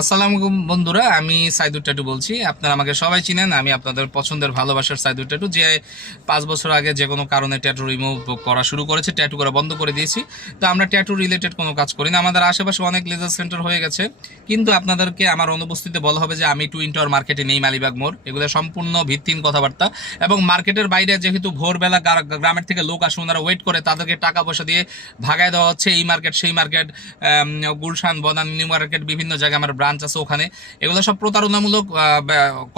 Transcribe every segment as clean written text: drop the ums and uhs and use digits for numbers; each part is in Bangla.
আসসালামু আলাইকুম বন্ধুরা, আমি সাইদুর ট্যাটু বলছি। আপনারা আমাকে সবাই চিনেন। আমি আপনাদের পছন্দের ভালোবাসার সাইদুর ট্যাটু, যে 5 বছর আগে যে কোনো কারণে ট্যাটু রিমুভ করা শুরু করেছে, ট্যাটু করা বন্ধ করে দিয়েছি। তো আমরা ট্যাটু রিলেটেড কোনো কাজ করি না। আমাদের আশেপাশে অনেক লেজার সেন্টার হয়ে গেছে, কিন্তু আপনাদেরকে আমার অনুপস্থিতিতে বলা হবে যে আমি টুইন টাওয়ার মার্কেটে নেই, মালিবাগ মোড়। এগুলো সম্পূর্ণ ভিত্তিহীন কথাবার্তা। এবং মার্কেটের বাইরে যেহেতু ভোরবেলা গ্রামের থেকে লোক আসে, ওনারা ওয়েট করে, তাদেরকে টাকা পয়সা দিয়ে ভাগায় দেওয়া হচ্ছে। এই মার্কেট সেই market, Gulshan, Banani, new market, বিভিন্ন জায়গায় আমার ব্রাঞ্চ আছে ওখানে। এগুলো সব প্রতারণামূলক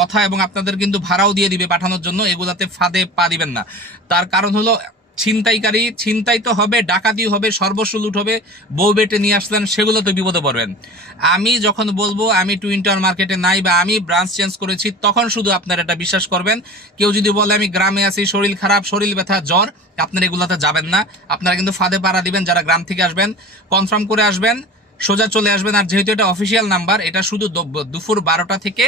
কথা, এবং আপনাদের কিন্তু ভাড়াও দিয়ে দিবে পাঠানোর জন্য। এগুলাতে ফাঁদে পা দিবেন না। তার কারণ হলো ছিনতাই তো হবে, ডাকাতি হবে, সর্বস্ব লুট হবে। বউ বেটে নিয়ে আসলেন, সেগুলো তো বিপদে পড়বেন। আমি যখন বলবো আমি টুইন টাওয়ার মার্কেটে নাই বা আমি ব্রাঞ্চ চেঞ্জ করেছি, তখন শুধু আপনারা এটা বিশ্বাস করবেন। কেউ যদি বলে আমি গ্রামে আছি, শরীর খারাপ, শরীর ব্যথা, জ্বর, আপনারা এগুলাতে যাবেন না। আপনারা কিন্তু ফাঁদে পাড়া দিবেন। যারা গ্রাম থেকে আসবেন, কনফার্ম করে আসবেন, সোজা চলে আসবেন। আর যেহেতু এটা অফিসিয়াল নাম্বার, এটা শুধু দুপুর 12টা থেকে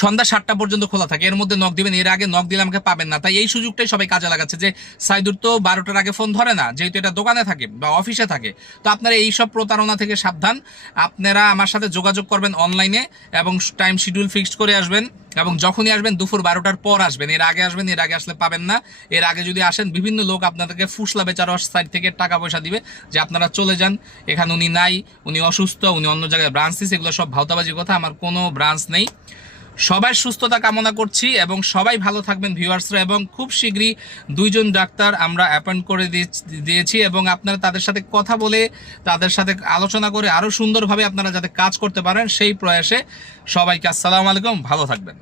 সন্ধ্যা 7টা পর্যন্ত খোলা থাকে। এর মধ্যে নক দিবেন, এর আগে নক দিলে আমাকে পাবেন না। তাই এই সুযোগটাই সবাই কাজে লাগাচ্ছে যে সাইদুর তো 12টার আগে ফোন ধরে না, যেহেতু এটা দোকানে থাকে বা অফিসে থাকে। তো আপনারা এইসব প্রতারণা থেকে সাবধান। আপনারা আমার সাথে যোগাযোগ করবেন অনলাইনে, এবং টাইম শিডিউল ফিক্সড করে আসবেন। এবং যখনই আসবেন দুপুর 12টার পর আসবেন, এর আগে আসবেন, এর আগে আসলে পাবেন না। এর আগে যদি আসেন, বিভিন্ন লোক আপনাদেরকে ফুসলা বেচার সাইড থেকে টাকা পয়সা দিবে যে আপনারা চলে যান, এখানে উনি নাই, উনি অসুস্থ, উনি অন্য জায়গায় ব্রাঞ্চ দিচ্ছে। এগুলো সব ভাওতাবাজি কথা। আমার কোনো ব্রাঞ্চ নেই। সবাই সুস্থতা কামনা করছি এবং সবাই ভালো থাকবেন ভিউয়ার্সরা। এবং খুব শীঘ্রই 2জন ডাক্তার আমরা অ্যাপয়েন্ট করে দিয়েছি, এবং আপনারা তাদের সাথে কথা বলে, তাদের সাথে আলোচনা করে আরও সুন্দরভাবে আপনারা যাতে কাজ করতে পারেন, সেই প্রয়াসে সবাইকে আসসালামু আলাইকুম, ভালো থাকবেন।